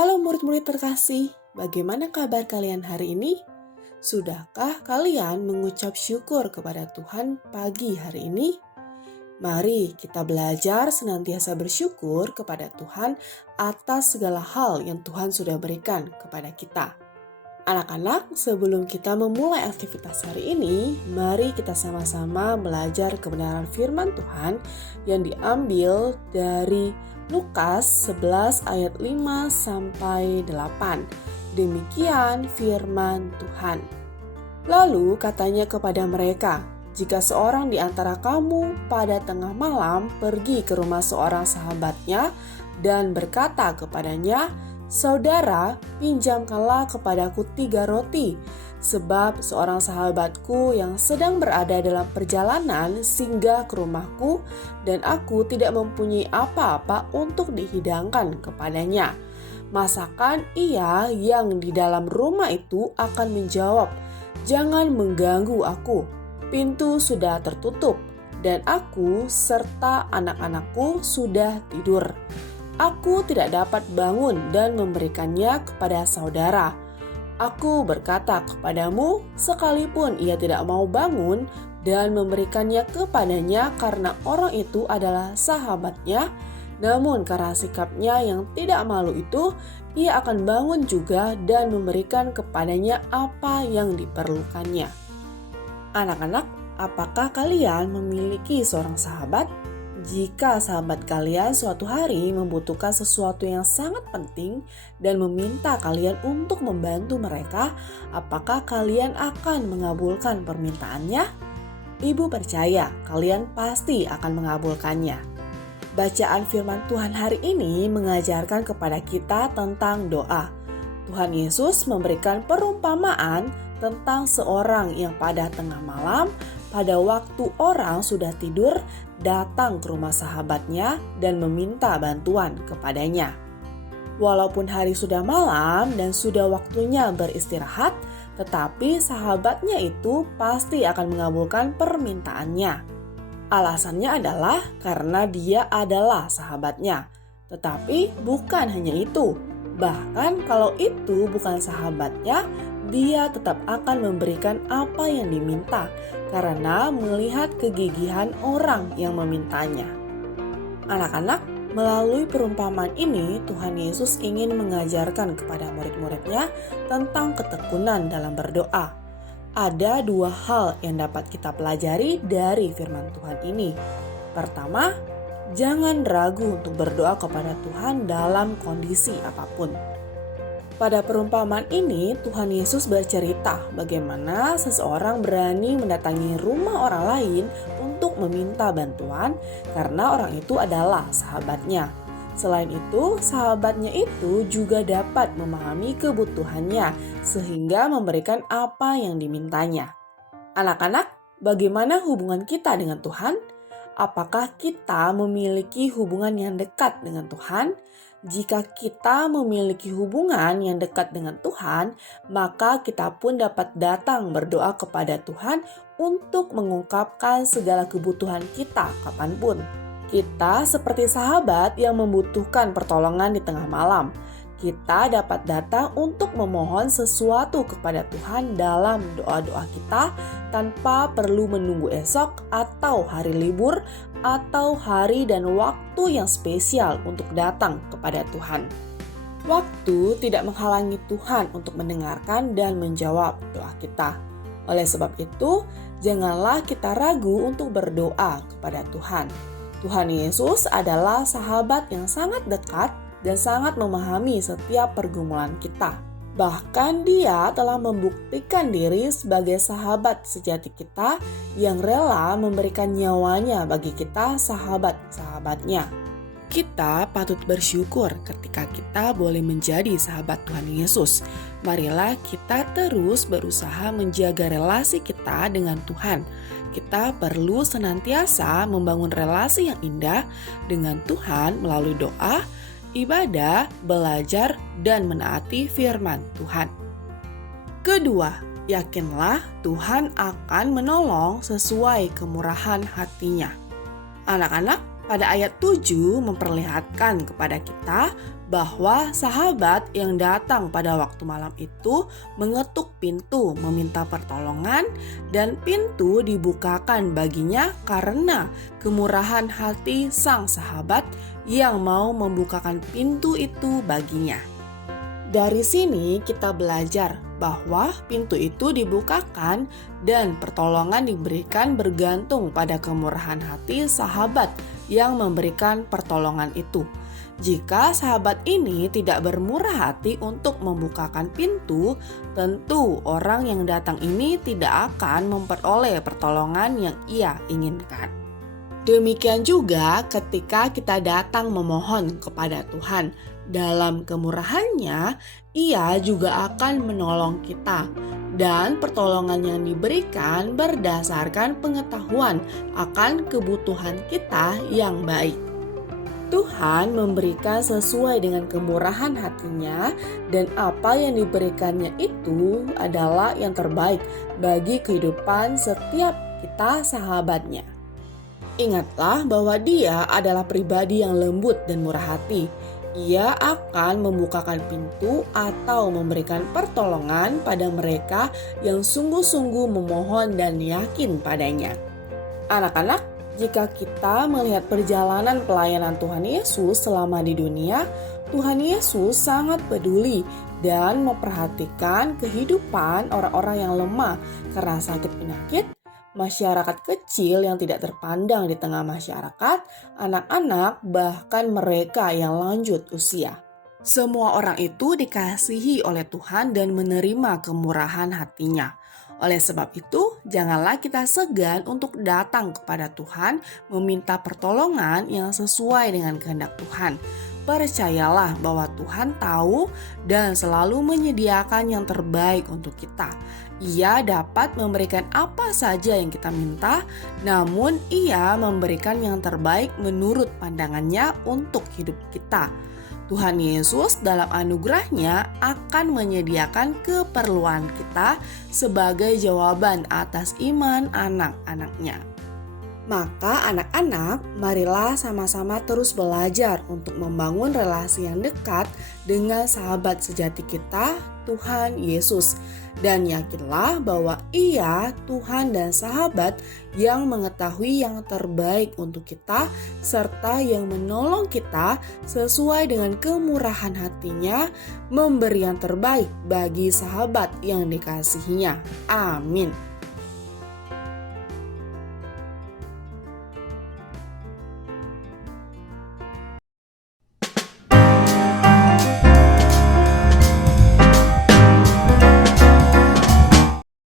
Shalom murid-murid terkasih, bagaimana kabar kalian hari ini? Sudahkah kalian mengucap syukur kepada Tuhan pagi hari ini? Mari kita belajar senantiasa bersyukur kepada Tuhan atas segala hal yang Tuhan sudah berikan kepada kita. Anak-anak, sebelum kita memulai aktivitas hari ini, mari kita sama-sama belajar kebenaran firman Tuhan yang diambil dari Lukas 11 ayat 5 sampai 8. Demikian firman Tuhan. Lalu katanya kepada mereka, "Jika seorang di antara kamu pada tengah malam pergi ke rumah seorang sahabatnya dan berkata kepadanya, 'Saudara, pinjamkanlah kepadaku 3 roti, sebab seorang sahabatku yang sedang berada dalam perjalanan singgah ke rumahku dan aku tidak mempunyai apa-apa untuk dihidangkan kepadanya.' Masakan ia yang di dalam rumah itu akan menjawab, 'Jangan mengganggu aku, pintu sudah tertutup dan aku serta anak-anakku sudah tidur. Aku tidak dapat bangun dan memberikannya kepada saudara.' Aku berkata kepadamu, sekalipun ia tidak mau bangun dan memberikannya kepadanya karena orang itu adalah sahabatnya, namun karena sikapnya yang tidak malu itu, ia akan bangun juga dan memberikan kepadanya apa yang diperlukannya." Anak-anak, apakah kalian memiliki seorang sahabat? Jika sahabat kalian suatu hari membutuhkan sesuatu yang sangat penting dan meminta kalian untuk membantu mereka, apakah kalian akan mengabulkan permintaannya? Ibu percaya kalian pasti akan mengabulkannya. Bacaan firman Tuhan hari ini mengajarkan kepada kita tentang doa. Tuhan Yesus memberikan perumpamaan tentang seorang yang pada tengah malam, pada waktu orang sudah tidur, datang ke rumah sahabatnya dan meminta bantuan kepadanya. Walaupun hari sudah malam dan sudah waktunya beristirahat, tetapi sahabatnya itu pasti akan mengabulkan permintaannya. Alasannya adalah karena dia adalah sahabatnya. Tetapi bukan hanya itu. Bahkan kalau itu bukan sahabatnya, dia tetap akan memberikan apa yang diminta karena melihat kegigihan orang yang memintanya. Anak-anak, melalui perumpamaan ini Tuhan Yesus ingin mengajarkan kepada murid-muridnya tentang ketekunan dalam berdoa. Ada 2 hal yang dapat kita pelajari dari firman Tuhan ini. Pertama, jangan ragu untuk berdoa kepada Tuhan dalam kondisi apapun. Pada perumpamaan ini, Tuhan Yesus bercerita bagaimana seseorang berani mendatangi rumah orang lain untuk meminta bantuan karena orang itu adalah sahabatnya. Selain itu, sahabatnya itu juga dapat memahami kebutuhannya sehingga memberikan apa yang dimintanya. Anak-anak, bagaimana hubungan kita dengan Tuhan? Apakah kita memiliki hubungan yang dekat dengan Tuhan? Jika kita memiliki hubungan yang dekat dengan Tuhan, maka kita pun dapat datang berdoa kepada Tuhan untuk mengungkapkan segala kebutuhan kita kapanpun. Kita seperti sahabat yang membutuhkan pertolongan di tengah malam. Kita dapat datang untuk memohon sesuatu kepada Tuhan dalam doa-doa kita tanpa perlu menunggu esok atau hari libur atau hari dan waktu yang spesial untuk datang kepada Tuhan. Waktu tidak menghalangi Tuhan untuk mendengarkan dan menjawab doa kita. Oleh sebab itu, janganlah kita ragu untuk berdoa kepada Tuhan. Tuhan Yesus adalah sahabat yang sangat dekat dan sangat memahami setiap pergumulan kita. Bahkan Dia telah membuktikan diri sebagai sahabat sejati kita yang rela memberikan nyawanya bagi kita sahabat-sahabatnya. Kita patut bersyukur ketika kita boleh menjadi sahabat Tuhan Yesus. Marilah kita terus berusaha menjaga relasi kita dengan Tuhan. Kita perlu senantiasa membangun relasi yang indah dengan Tuhan melalui doa, ibadah, belajar, dan menaati firman Tuhan. Kedua, yakinlah Tuhan akan menolong sesuai kemurahan hatinya. Anak-anak, Pada ayat 7 memperlihatkan kepada kita bahwa sahabat yang datang pada waktu malam itu mengetuk pintu meminta pertolongan dan pintu dibukakan baginya karena kemurahan hati sang sahabat yang mau membukakan pintu itu baginya. Dari sini kita belajar bahwa pintu itu dibukakan dan pertolongan diberikan bergantung pada kemurahan hati sahabat yang memberikan pertolongan itu. Jika sahabat ini tidak bermurah hati untuk membukakan pintu, tentu orang yang datang ini tidak akan memperoleh pertolongan yang ia inginkan. Demikian juga ketika kita datang memohon kepada Tuhan. Dalam kemurahannya, Ia juga akan menolong kita. Dan pertolongan yang diberikan berdasarkan pengetahuan akan kebutuhan kita yang baik. Tuhan memberikan sesuai dengan kemurahan hatinya dan apa yang diberikannya itu adalah yang terbaik bagi kehidupan setiap kita sahabatnya. Ingatlah bahwa Dia adalah pribadi yang lembut dan murah hati. Ia akan membukakan pintu atau memberikan pertolongan pada mereka yang sungguh-sungguh memohon dan yakin padanya. Anak-anak, jika kita melihat perjalanan pelayanan Tuhan Yesus selama di dunia, Tuhan Yesus sangat peduli dan memperhatikan kehidupan orang-orang yang lemah karena sakit penyakit, masyarakat kecil yang tidak terpandang di tengah masyarakat, anak-anak, bahkan mereka yang lanjut usia. Semua orang itu dikasihi oleh Tuhan dan menerima kemurahan hatinya. Oleh sebab itu, janganlah kita segan untuk datang kepada Tuhan meminta pertolongan yang sesuai dengan kehendak Tuhan. Percayalah bahwa Tuhan tahu dan selalu menyediakan yang terbaik untuk kita. Ia dapat memberikan apa saja yang kita minta, namun Ia memberikan yang terbaik menurut pandangannya untuk hidup kita. Tuhan Yesus dalam anugerahnya akan menyediakan keperluan kita sebagai jawaban atas iman anak-anaknya. Maka anak-anak, marilah sama-sama terus belajar untuk membangun relasi yang dekat dengan sahabat sejati kita, Tuhan Yesus. Dan yakinlah bahwa Ia, Tuhan dan sahabat yang mengetahui yang terbaik untuk kita, serta yang menolong kita sesuai dengan kemurahan hatinya, memberi yang terbaik bagi sahabat yang dikasihinya. Amin.